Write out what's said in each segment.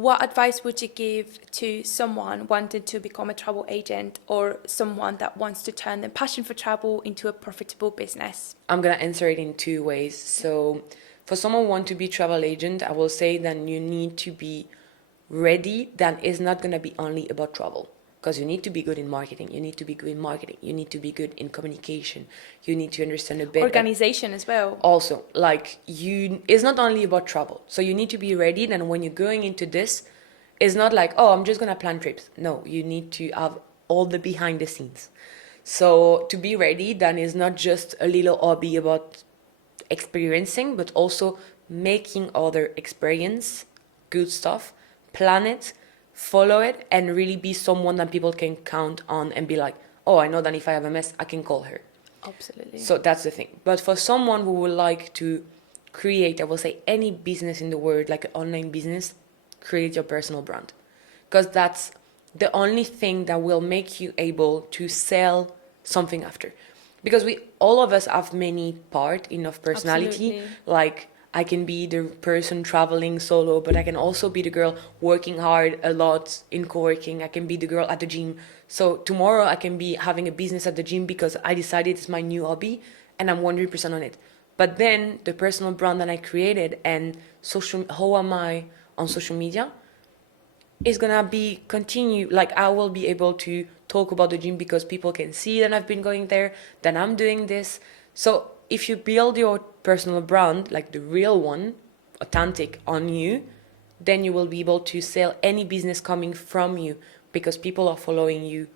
what advice would you give to someone wanting to become a travel agent or someone that wants to turn their passion for travel into a profitable business? I'm going to answer it in two ways. So for someone who want to be travel agent, I will say that you need to be ready that it's not going to be only about travel, because you need to be good in marketing, you need to be good in marketing, you need to be good in communication, you need to understand a bit Organization as well. also, like, you, it's not only about travel, so you need to be ready that when you're going into this, it's not like, oh, I'm just going to plan trips. No, you need to have all the behind the scenes. So to be ready, then is not just a little hobby about experiencing, but also making other experience good stuff, plan it, follow it, and really be someone that people can count on and be like, oh, I know that if I have a mess, I can call her. Absolutely. So that's the thing. But for someone who would like to create, I will say, any business in the world, like an online business, create your personal brand. Because that's the only thing that will make you able to sell something after. Because we all of us have many part in our personality. Absolutely. Like, I can be the person traveling solo, but I can also be the girl working hard a lot in co-working. I can be the girl at the gym. So tomorrow I can be having a business at the gym because I decided it's my new hobby and I'm 100% on it. But then the personal brand that I created and social, how am I on social media, is gonna be continue, like I will be able to talk about the gym because people can see that I've been going there, that I'm doing this. So if you build your personal brand, like the real one, authentic on you, then you will be able to sell any business coming from you because people are following you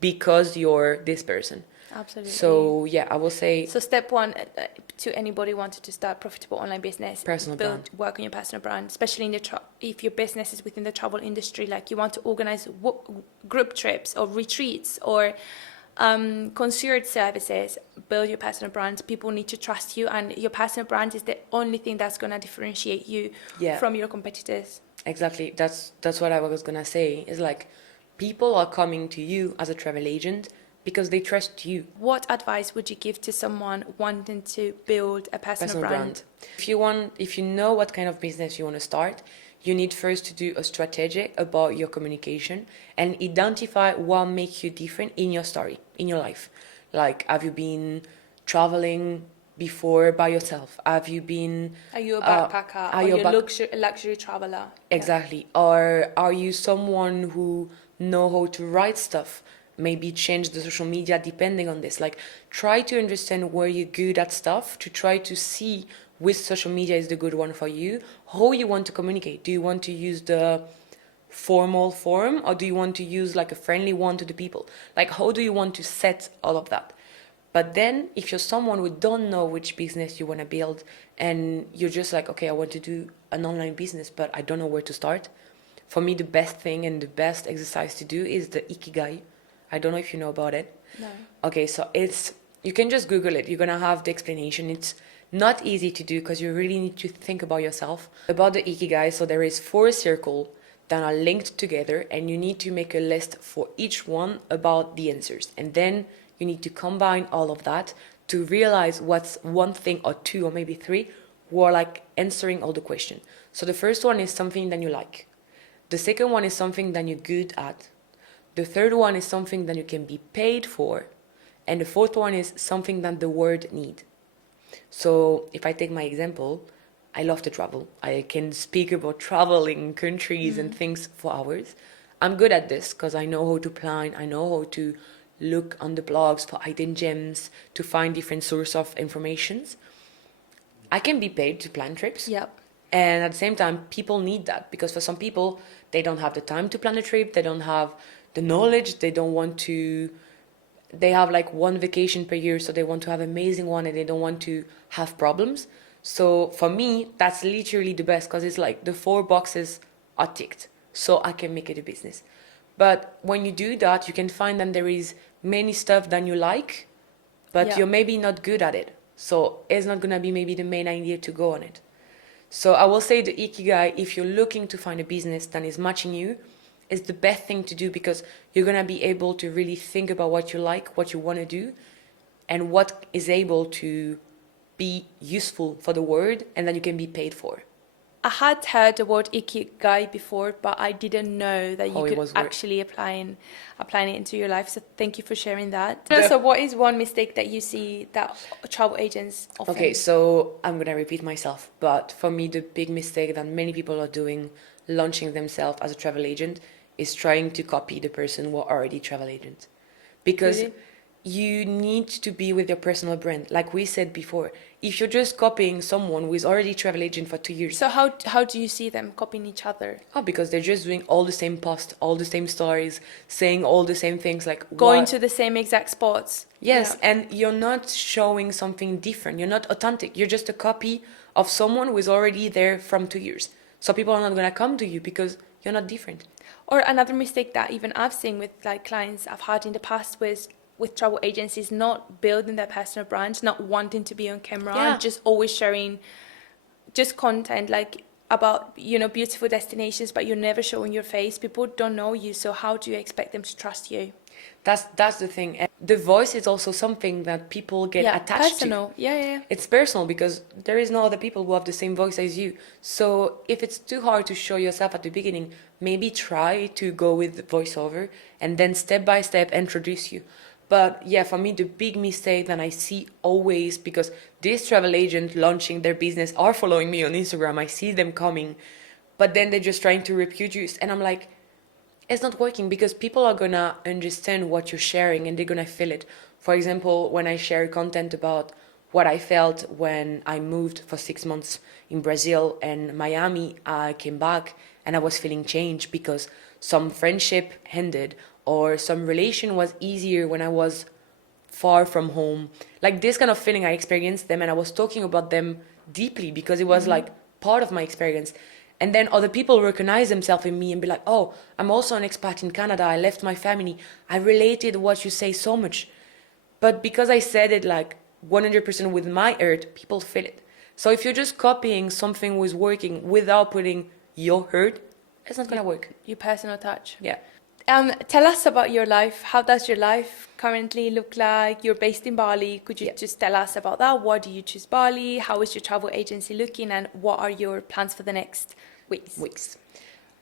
because you're this person. Absolutely. So yeah, I will say So step one to anybody wanting to start profitable online business, Personal brand. work on your personal brand, especially in the if your business is within the travel industry, like you want to organize group trips or retreats or concierge services, build your personal brand. People need to trust you, and your personal brand is the only thing that's going to differentiate you Yeah. from your competitors. Exactly. That's what I was gonna say. Is like people are coming to you as a travel agent because they trust you. What advice would you give to someone wanting to build a personal brand? If you know what kind of business you want to start, you need first to do a strategy about your communication and identify what makes you different in your story, in your life. Like, have you been traveling before by yourself? Have you been? Are you a backpacker? are Are you you a a luxury traveler? Exactly. Or are you someone who know how to write stuff? Maybe change the social media depending on this. Like, try to understand where you're good at stuff to try to see which social media is the good one for you, how you want to communicate. Do you want to use the formal form or do you want to use like a friendly one to the people? Like, how do you want to set all of that? But then if you're someone who don't know which business you want to build and you're just like, okay, I want to do an online business, but I don't know where to start. For me, the best thing and the best exercise to do is the Ikigai. I don't know if you know about it. No. Okay, so you can just Google it. You're going to have the explanation. It's not easy to do because you really need to think about yourself. About the Ikigai, so there is 4 circles that are linked together and you need to make a list for each one about the answers. And then you need to combine all of that to realize what's one thing or 2 or maybe 3 who are like answering all the questions. So the first one is something that you like. The second one is something that you're good at. The third one is something that you can be paid for. And the fourth one is something that the world need. So if I take my example, I love to travel. I can speak about traveling countries and things for hours. I'm good at this because I know how to plan. I know how to look on the blogs for hidden gems, to find different source of informations. I can be paid to plan trips. Yep. And at the same time, people need that because for some people, they don't have the time to plan a trip. They don't have the knowledge. They don't want to. They have like one vacation per year, so they want to have an amazing one and they don't want to have problems. So for me, that's literally the best because it's like the 4 boxes are ticked, so I can make it a business. But when you do that, you can find that there is many stuff that you like, but Yeah. you're maybe not good at it. So it's not gonna be maybe the main idea to go on it. So I will say the Ikigai, if you're looking to find a business that is matching you, is the best thing to do because you're going to be able to really think about what you like, what you want to do, and what is able to be useful for the world and that you can be paid for. I had heard the word ikigai before, but I didn't know that you How it could was actually applying it into your life. So thank you for sharing that. The- So what is one mistake that you see that travel agents often? Okay, so I'm gonna repeat myself, but for me, the big mistake that many people are doing, launching themselves as a travel agent, is trying to copy the person who are already travel agent, because Really? you need to be with your personal brand. Like we said before, if you're just copying someone who is already travel agent for 2 years, So how do you see them copying each other? oh, because they're just doing all the same posts, all the same stories, saying all the same things, like Going what? to the same exact spots. Yes, Yeah. and you're not showing something different. You're not authentic. You're just a copy of someone who is already there from 2 years. So people are not gonna come to you because you're not different. Or another mistake that even I've seen with like clients I've had in the past was with travel agencies not building their personal brand, not wanting to be on camera, Yeah. just always sharing just content like about, you know, beautiful destinations, but you're never showing your face. People don't know you, so how do you expect them to trust you? That's the thing. And the voice is also something that people get Yeah, attached to. personal. Yeah. It's personal because there is no other people who have the same voice as you. So if it's too hard to show yourself at the beginning, maybe try to go with the voiceover and then step by step introduce you. But yeah, for me, the big mistake that I see always, because this travel agent launching their business are following me on Instagram, I see them coming, but then they're just trying to reproduce. And I'm like, it's not working because people are gonna understand what you're sharing and they're gonna feel it. For example, when I share content about what I felt when I moved for 6 months in Brazil and Miami, I came back and I was feeling change because some friendship ended or some relation was easier when I was far from home. Like this kind of feeling I experienced them and I was talking about them deeply because it was like part of my experience. And then other people recognize themselves in me and be like, oh, I'm also an expat in Canada. I left my family. I related what you say so much. But because I said it like 100% with my heart, people feel it. So if you're just copying something was working without putting your heart, it's not gonna work. Your personal touch. Yeah. Tell us about your life. How does your life currently look like? You're based in Bali. Could you just tell us about that? Why do you choose Bali? How is your travel agency looking? And what are your plans for the next weeks?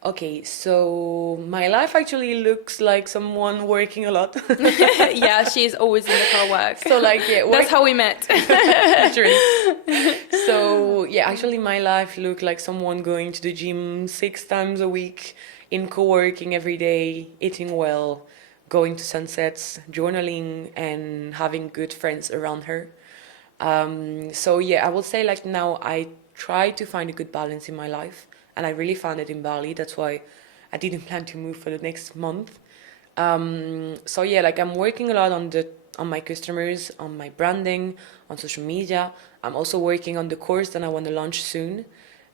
Okay, so my life actually looks like someone working a lot. Yeah, she's always in the car work. So like, yeah, That's how we met. True. So yeah, actually my life looked like someone going to the gym 6 times a week, in co-working every day, eating well, going to sunsets, journaling, and having good friends around her. So yeah, I will say like now I try to find a good balance in my life, and I really found it in Bali. That's why I didn't plan to move for the next month. So yeah, like I'm working a lot on my customers, on my branding, on social media. I'm also working on the course that I want to launch soon.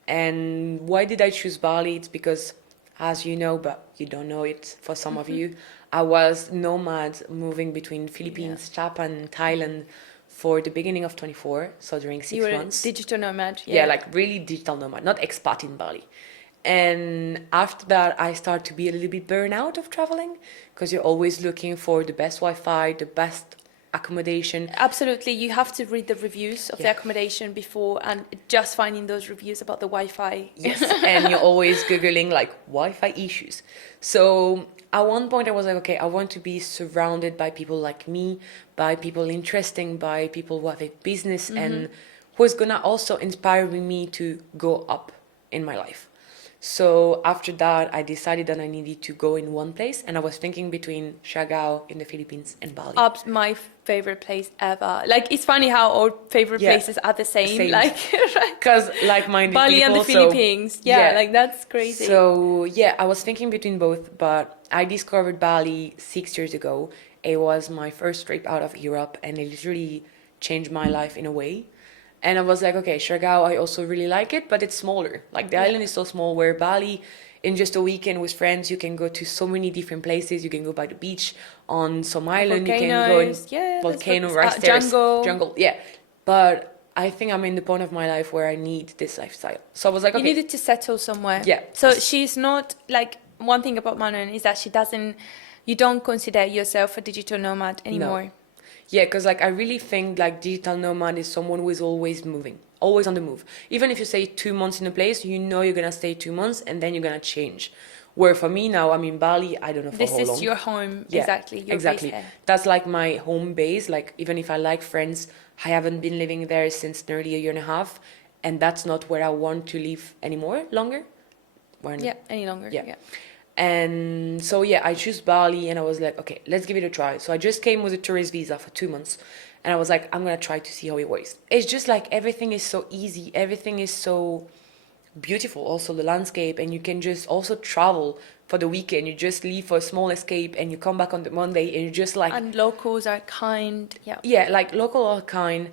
And why did I choose Bali? It's because, as you know, but you don't know it for some of you, I was nomad moving between Philippines, Japan, Thailand for the beginning of 24, so during 6 You were a months. digital nomad. Yeah, like really digital nomad, not expat in Bali. And after that, I start to be a little bit burnt out of traveling because you're always looking for the best Wi-Fi, the best accommodation. Absolutely, you have to read the reviews of the Yeah. accommodation before, and just finding those reviews about the Wi-Fi. Yes, and you're always Googling like Wi-Fi issues. So at one point I was like, okay, I want to be surrounded by people like me, by people interesting, by people who have a business and who is gonna also inspire me to go up in my life. So after that, I decided that I needed to go in one place, and I was thinking between Siargao in the Philippines and Bali. My favorite place ever. Like, it's funny how our favorite Yeah, places are the same. same. Like, Because like-minded Bali people. and the so- Philippines. Yeah, like that's crazy. So yeah, I was thinking between both, but I discovered Bali 6 years ago. It was my first trip out of Europe, and it literally changed my life in a way. And I was like, okay, Siargao, I also really like it, but it's smaller. Like the island is so small, where Bali, in just a weekend with friends, you can go to so many different places. You can go by the beach on some island. You can go in Volcanoes, yeah, that's volcano, what- rice terrace, jungle. yeah. But I think I'm in the point of my life where I need this lifestyle. So I was like, You okay, needed to settle somewhere. Yeah. So she's not like, one thing about Manon is that you don't consider yourself a digital nomad anymore. yeah, because like I really think like digital nomad is someone who is always moving, always on the move. Even if you stay 2 months in a place, you know you're gonna stay 2 months and then you're gonna change. Where for me now, I'm in Bali, I don't know for This how is long. your home, Yeah, exactly. Your exactly. base here. That's like my home base. Like even if I like France, I haven't been living there since nearly a year and a half, and that's not where I want to live anymore longer. Yeah, any longer. Yeah. Yeah. And so yeah, I choose Bali, and I was like, okay, let's give it a try. So I just came with a tourist visa for 2 months, and I was like, I'm gonna try to see how it works. It's just like everything is so easy, everything is so beautiful, also the landscape, and you can just also travel for the weekend. You just leave for a small escape and you come back on the Monday, and you just like, And locals are kind. Yeah. yeah, like local are kind,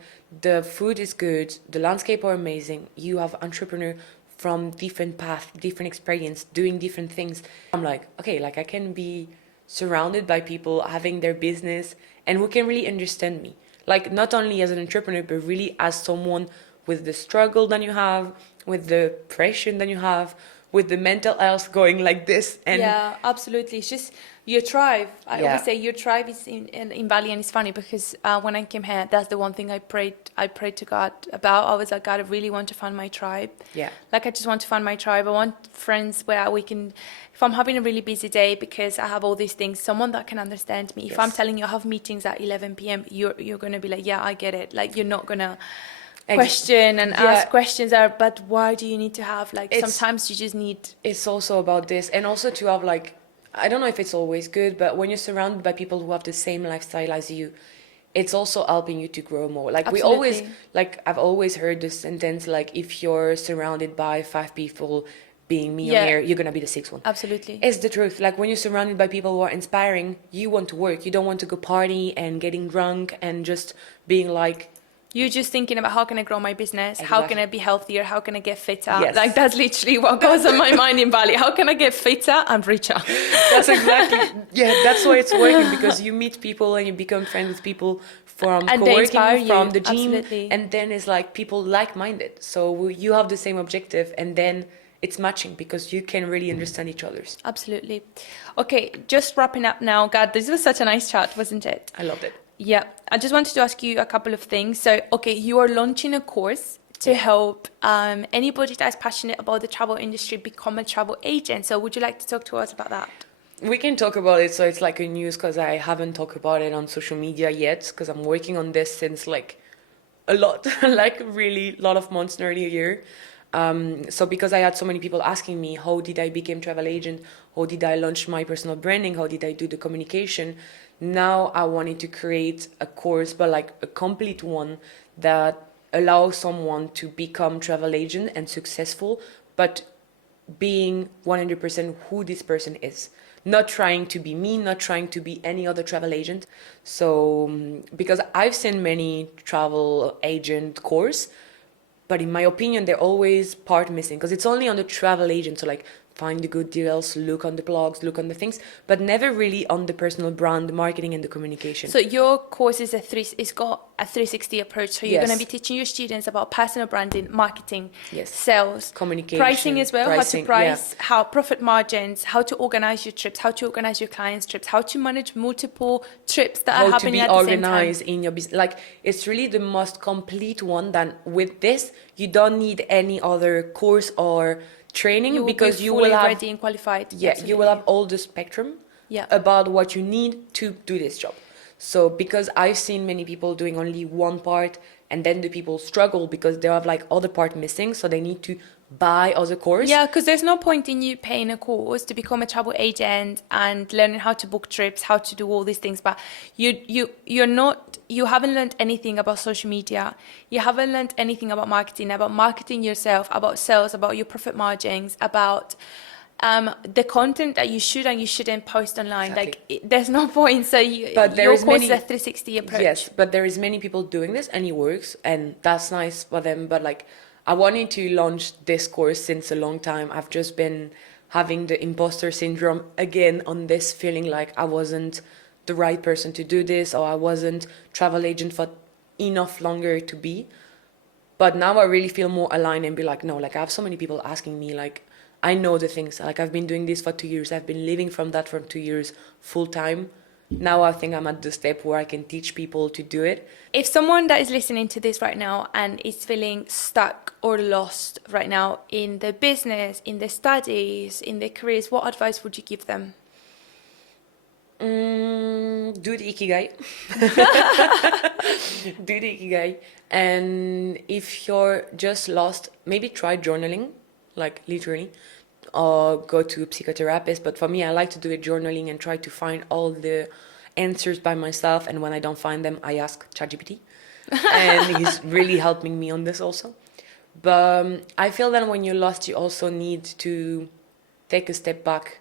the food is good, the landscape are amazing, you have entrepreneur from different path, different experience, doing different things. I'm like, okay, like I can be surrounded by people having their business and who can really understand me, like not only as an entrepreneur but really as someone with the struggle that you have, with the pressure that you have, with the mental health going like this. And yeah, absolutely. It's just your tribe. I Yeah. always say your tribe is in Bali, and it's funny because when I came here, that's the one thing I prayed to God about. I was like, God, I really want to find my tribe. Yeah. Like I just want to find my tribe. I want friends where we can, if I'm having a really busy day because I have all these things, someone that can understand me. If I'm Yes. telling you I have meetings at 11 p.m., you're gonna be like, yeah, I get it. Like you're not gonna Ex- question and yeah. ask questions but why do you need to have like It's- sometimes you just need It's also about this, and also to have like, I don't know if it's always good, but when you're surrounded by people who have the same lifestyle as you, it's also helping you to grow more. Like we always, Absolutely. like I've always heard the sentence, like if you're surrounded by 5 people being millionaire, you're gonna be the sixth one. Absolutely. It's the truth. Like when you're surrounded by people who are inspiring, you want to work. You don't want to go party and getting drunk and just being like, You're just thinking about how can I grow my business? How can Exactly. I be healthier? How can I get fitter? Yes. Like that's literally what goes on my mind in Bali. How can I get fitter and richer? that's exactly, yeah, that's why it's working, because you meet people and you become friends with people from And they inspire co-working, from you. the gym, Absolutely. and then it's like people like-minded. So you have the same objective, and then it's matching because you can really understand each other's. Absolutely. Okay, just wrapping up now. God, this was such a nice chat, wasn't it? I loved it. Yeah, I just wanted to ask you a couple of things. So, okay, you are launching a course to help anybody that's passionate about the travel industry become a travel agent. So, would you like to talk to us about that? We can talk about it, so it's like a news, because I haven't talked about it on social media yet, because I'm working on this since like a lot, like really lot of months, nearly a year. So because I had so many people asking me, how did I become travel agent? How did I launch my personal branding? How did I do the communication? Now I wanted to create a course, but like a complete one that allows someone to become travel agent and successful, but being 100% who this person is, not trying to be me, not trying to be any other travel agent. So because I've seen many travel agent course, but in my opinion they're always part missing, because it's only on the travel agent, so like find the good deals, look on the blogs, look on the things, but never really on the personal brand, the marketing and the communication. So your course is it's got a 360 approach. So you're Yes. going to be teaching your students about personal branding, marketing, Yes. sales, Communication, pricing as well, pricing, how to price, how profit margins, how to organize your trips, how to organize your clients' trips, how to manage multiple trips that are How to happening be at the same time. organized in your business. Like it's really the most complete one. That with this you don't need any other course or training, You will because be you fully will have, ready and qualified. yeah, you will Absolutely. have all the spectrum Yeah. about what you need to do this job. So because I've seen many people doing only one part, and then the people struggle because they have like other part missing, so they need to buy other course. Yeah, because there's no point in you paying a course to become a travel agent and learning how to book trips, how to do all these things, but you haven't learned anything about social media. You haven't learned anything about marketing yourself, about sales, about your profit margins, about the content that you should and you shouldn't post online. Exactly. Like there's no point. So But there your is course many, is a 360 approach. Yes, but there is many people doing this and it works, and that's nice for them. But like, I wanted to launch this course since a long time. I've just been having the imposter syndrome again on this, feeling like I wasn't the right person to do this, or I wasn't travel agent for enough longer to be. But now I really feel more aligned and be like, no, like I have so many people asking me, like, I know the things, like I've been doing this for 2 years. I've been living from that for 2 years full time. Now I think I'm at the step where I can teach people to do it. If someone that is listening to this right now and is feeling stuck or lost right now in their business, in their studies, in their careers, what advice would you give them? Do the ikigai. Do the ikigai. And if you're just lost, maybe try journaling, like literally, or go to a psychotherapist. But for me, I like to do it journaling and try to find all the answers by myself. And when I don't find them, I ask ChatGPT. And he's really helping me on this also. But I feel that when you're lost, you also need to take a step back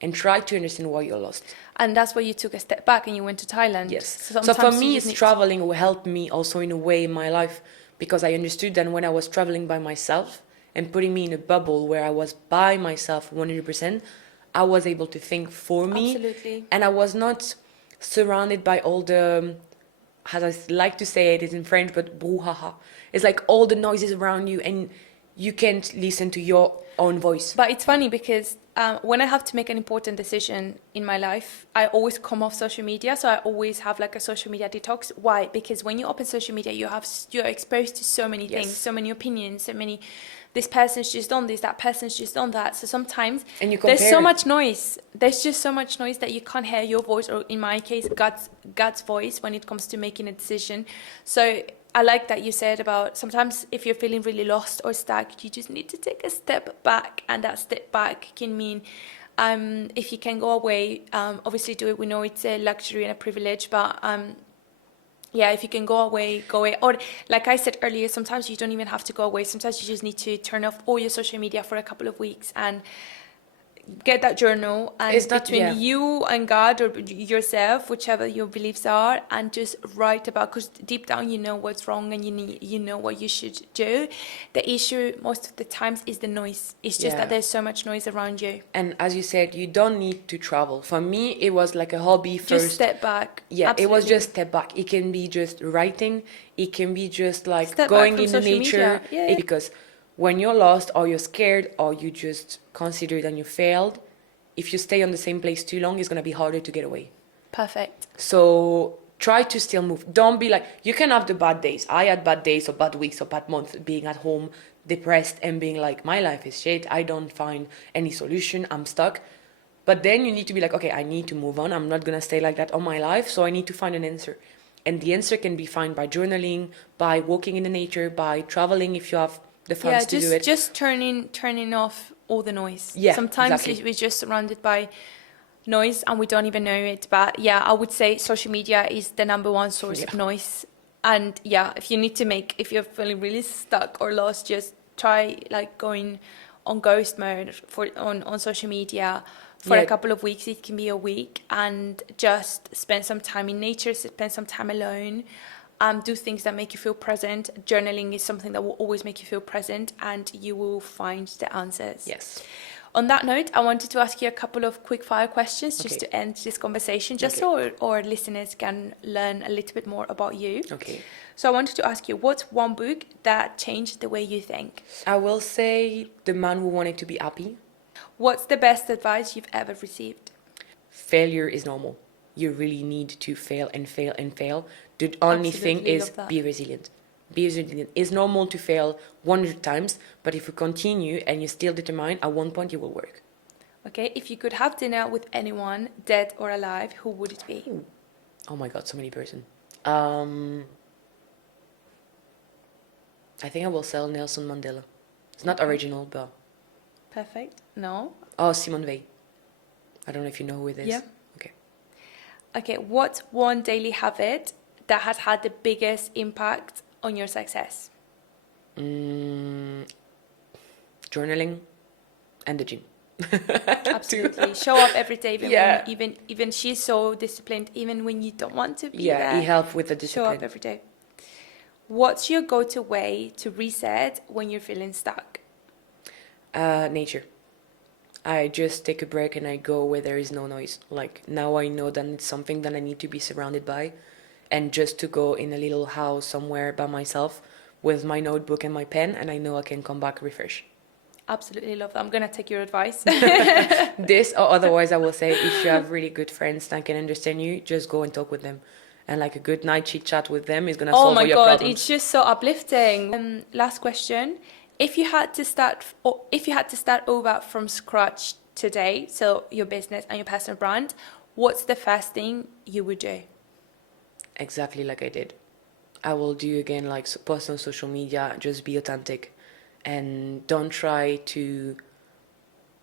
and try to understand why you're lost. And that's why you took a step back and you went to Thailand. Yes. So So for sometimes you me, just need traveling will help me also in a way in my life, because I understood that when I was traveling by myself and putting me in a bubble where I was by myself 100%, I was able to think for me. Absolutely. And I was not surrounded by all the, as I like to say it is in French, but brouhaha. It's like all the noises around you and you can't listen to your own voice. But it's funny because when I have to make an important decision in my life, I always come off social media. So I always have like a social media detox. Why? Because when you open social media, you're exposed to so many things, so many opinions, so many. This person's just done this, that person's just done that. So sometimes And you there's so compare. much noise. There's just so much noise that you can't hear your voice, or in my case, God's voice when it comes to making a decision. So I like that you said about sometimes if you're feeling really lost or stuck, you just need to take a step back, and that step back can mean if you can go away, obviously do it. We know it's a luxury and a privilege, but yeah, if you can go away, go away. Or like I said earlier, sometimes you don't even have to go away. Sometimes you just need to turn off all your social media for a couple of weeks and get that journal, and It's not- between yeah. you and God or yourself, whichever your beliefs are, and just write about, because deep down you know what's wrong and you know what you should do. The issue most of the times is the noise. It's just Yeah. that there's so much noise around you. And as you said, you don't need to travel. For me, it was like a hobby first. Just step back. Yeah, it was Absolutely. just step back. It can be just writing. It can be just like Step back going from in the social nature. media. Yeah. Because when you're lost or you're scared or you just consider that you failed, if you stay on the same place too long, it's going to be harder to get away. Perfect. So try to still move. Don't be like, you can have the bad days. I had bad days or bad weeks or bad months being at home, depressed and being like, my life is shit. I don't find any solution. I'm stuck. But then you need to be like, okay, I need to move on. I'm not going to stay like that all my life. So I need to find an answer. And the answer can be found by journaling, by walking in the nature, by traveling if you have the funds to do it. Just turning off all the noise. Yeah, Sometimes exactly. we're just surrounded by noise and we don't even know it. But yeah, I would say social media is the number one source of noise. And yeah, if you're feeling really stuck or lost, just try like going on ghost mode on social media for a couple of weeks. It can be a week, and just spend some time in nature, spend some time alone. Do things that make you feel present. Journaling is something that will always make you feel present, and you will find the answers. Yes. On that note, I wanted to ask you a couple of quick fire questions just Okay. to end this conversation, just so our listeners can learn a little bit more about you. Okay. So I wanted to ask you, what's one book that changed the way you think? I will say The Man Who Wanted to Be Happy. What's the best advice you've ever received? Failure is normal. You really need to fail and fail and fail. The only thing Absolutely, is love that. be resilient. Be resilient. It's normal to fail 100 times, but if you continue and you're still determined, at one point you will work. Okay, if you could have dinner with anyone, dead or alive, who would it be? Oh my God, so many person. I think I will sell Nelson Mandela. It's not original, but... Perfect. No? Oh, Simone Weil. I don't know if you know who it is. Yeah. Okay. Okay, what's one daily habit that has had the biggest impact on your success? Journaling and the gym. Absolutely. Show up every day, Yeah. even she's so disciplined, even when you don't want to be Yeah, there. he helped with the Show discipline. up every day. What's your go-to way to reset when you're feeling stuck? Nature. I just take a break and I go where there is no noise. Like now I know that it's something that I need to be surrounded by, and just to go in a little house somewhere by myself with my notebook and my pen, and I know I can come back refreshed. Absolutely love that. I'm going to take your advice. This, or otherwise, I will say, if you have really good friends that can understand you, just go and talk with them. And like a good night chit chat with them is gonna Oh solve my all your God, problems. it's just so uplifting. Last question. If you had to start, or if you had to start over from scratch today, so your business and your personal brand, what's the first thing you would do? Exactly like I did. I will do again like post on social media, just be authentic, and don't try to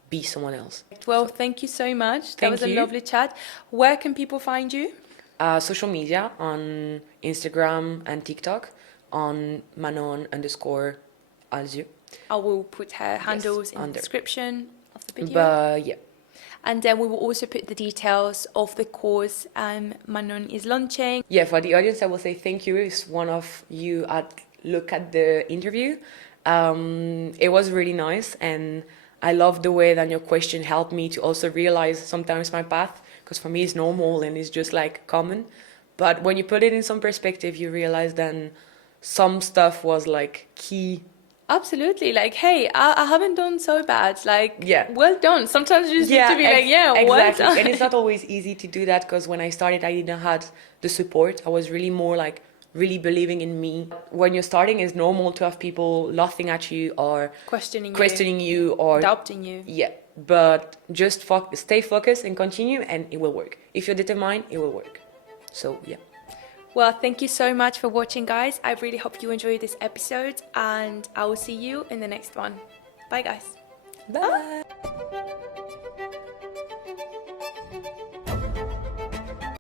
be someone else. Well, thank you so much. That was a Thank you. lovely chat. Where can people find you? Social media on Instagram and TikTok on Manon _ Alzieux. I will put her handles in the under. description of the video. But yeah, And then we will also put the details of the course Manon is launching. yeah. For the audience, I will say thank you. If one of you look at the interview, it was really nice, and I love the way that your question helped me to also realize sometimes my path, because for me it's normal and it's just like common, but when you put it in some perspective, you realize then some stuff was like key. Absolutely. Like, hey, I haven't done so bad. Like, Yeah. well done. Sometimes you just need to be like, yeah, exactly. well done. And it's not always easy to do that, because when I started, I didn't have the support. I was really more like really believing in me. When you're starting, it's normal to have people laughing at you or questioning you or doubting you. yeah, but just stay focused and continue, and it will work. If you're determined, it will work. So yeah. Well, thank you so much for watching, guys. I really hope you enjoyed this episode, and I will see you in the next one. Bye, guys. Bye.